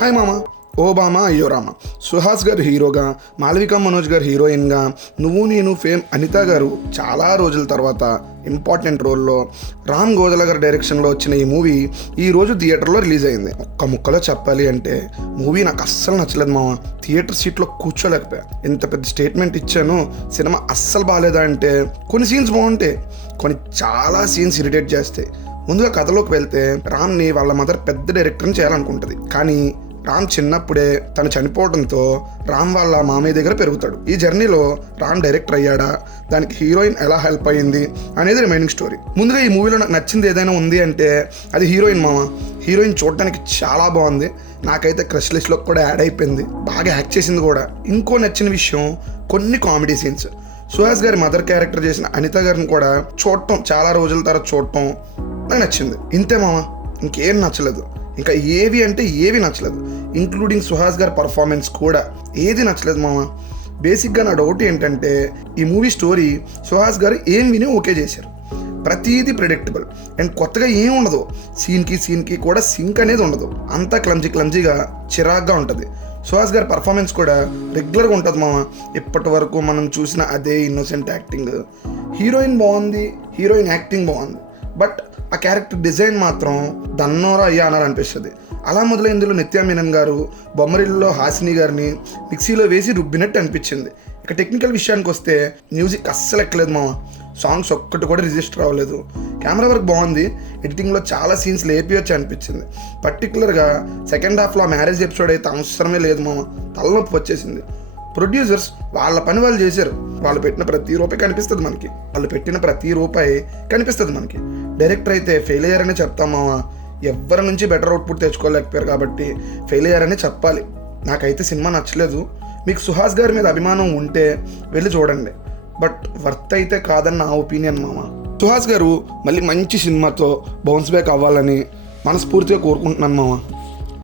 Hi మామ, ఓ బామా అయ్యో రామ. సుహాస్ గారు హీరోగా, మాళవిక మనోజ్ గారు హీరోయిన్గా, నువ్వు నేను ఫేమ్ అనిత గారు చాలా రోజుల తర్వాత ఇంపార్టెంట్ రోల్లో రామ్ గోదల గారి డైరెక్షన్లో వచ్చిన ఈ మూవీ ఈరోజు థియేటర్లో రిలీజ్ అయింది. ఒక్క ముక్కలో చెప్పాలి అంటే మూవీ నాకు అస్సలు నచ్చలేదు మామ. థియేటర్ సీట్లో కూర్చోలేకపోయా. ఎంత పెద్ద స్టేట్మెంట్ ఇచ్చాను, సినిమా అస్సలు బాగాలేదా అంటే కొన్ని సీన్స్ బాగుంటాయి, కొన్ని చాలా సీన్స్ ఇరిటేట్ చేస్తాయి. ముందుగా కథలోకి వెళ్తే రామ్ని వాళ్ళ మదర్ పెద్ద డైరెక్టర్ని చేయాలనుకుంటుంది. కానీ రామ్ చిన్నప్పుడే తను చనిపోవడంతో రామ్ వాళ్ళ మామయ్య దగ్గర పెరుగుతాడు. ఈ జర్నీలో రామ్ డైరెక్టర్ అయ్యాడా, దానికి హీరోయిన్ ఎలా హెల్ప్ అయ్యింది అనేది రిమైనింగ్ స్టోరీ. ముందుగా ఈ మూవీలో నాకు నచ్చింది ఏదైనా ఉంది అంటే అది హీరోయిన్ మామ. హీరోయిన్ చూడటానికి చాలా బాగుంది, నాకైతే క్రష్ లిస్ట్లో కూడా యాడ్ అయిపోయింది, బాగా యాక్ట్ చేసింది కూడా. ఇంకో నచ్చిన విషయం కొన్ని కామెడీ సీన్స్. సుహాస్ గారి మదర్ క్యారెక్టర్ చేసిన అనిత గారిని కూడా చూడటం, చాలా రోజుల తర్వాత చూడటం నాకు నచ్చింది. ఇంతే మామ, ఇంకేం నచ్చలేదు. ఇంకా ఏవి అంటే ఏవి నచ్చలేదు, ఇంక్లూడింగ్ సుహాస్ గారి పర్ఫార్మెన్స్ కూడా ఏది నచ్చలేదు మామ. బేసిక్గా నా డౌట్ ఏంటంటే ఈ మూవీ స్టోరీ సుహాస్ గారు ఏం విని ఓకే చేశారు. ప్రతిదీ ప్రెడిక్టబుల్ అండ్ కొత్తగా ఏం ఉండదు. సీన్కి కూడా సింక్ అనేది ఉండదు. అంతా క్లమ్జీగా చిరాగ్గా ఉంటుంది. సుహాస్ గారి పర్ఫార్మెన్స్ కూడా రెగ్యులర్గా ఉంటుంది మామ. ఇప్పటి వరకు మనం చూసిన అదే ఇన్నోసెంట్ యాక్టింగ్. హీరోయిన్ బాగుంది, హీరోయిన్ యాక్టింగ్ బాగుంది, బట్ ఆ క్యారెక్టర్ డిజైన్ మాత్రం దన్నోరా అయ్యా అనాలనిపిస్తుంది. అలా మొదలైన ఇందులో నిత్యా మీనన్ గారు బొమ్మరిల్లో హాసిని గారిని మిక్సీలో వేసి రుబ్బినట్టు అనిపించింది. ఇక టెక్నికల్ విషయానికి వస్తే మ్యూజిక్ అస్సలు ఎక్కలేదు మామ. సాంగ్స్ ఒక్కటి కూడా రిజిస్టర్ అవ్వలేదు. కెమెరా వర్క్ బాగుంది, ఎడిటింగ్లో చాలా సీన్స్ లేపియొచ్చు అనిపించింది. పర్టికులర్గా సెకండ్ హాఫ్లో మ్యారేజ్ ఎపిసోడ్ అయితే అవసరమే లేదు మామ, తలనొప్పి వచ్చేసింది. ప్రొడ్యూసర్స్ వాళ్ళ పని వాళ్ళు చేశారు. వాళ్ళు పెట్టిన ప్రతి రూపాయి కనిపిస్తుంది మనకి. డైరెక్టర్ అయితే ఫెయిల్ అయ్యారనే చెప్తాం మామ. ఎవరి నుంచి బెటర్ అవుట్పుట్ తెచ్చుకోలేకపోయారు కాబట్టి ఫెయిల్ అయ్యారనే చెప్పాలి. నాకైతే సినిమా నచ్చలేదు. మీకు సుహాస్ గారి మీద అభిమానం ఉంటే వెళ్ళి చూడండి, బట్ వర్త్ అయితే కాదని నా ఒపీనియన్ మామ. సుహాస్ గారు మళ్ళీ మంచి సినిమాతో బౌన్స్ బ్యాక్ అవ్వాలని మనస్ఫూర్తిగా కోరుకుంటున్నాను మామ.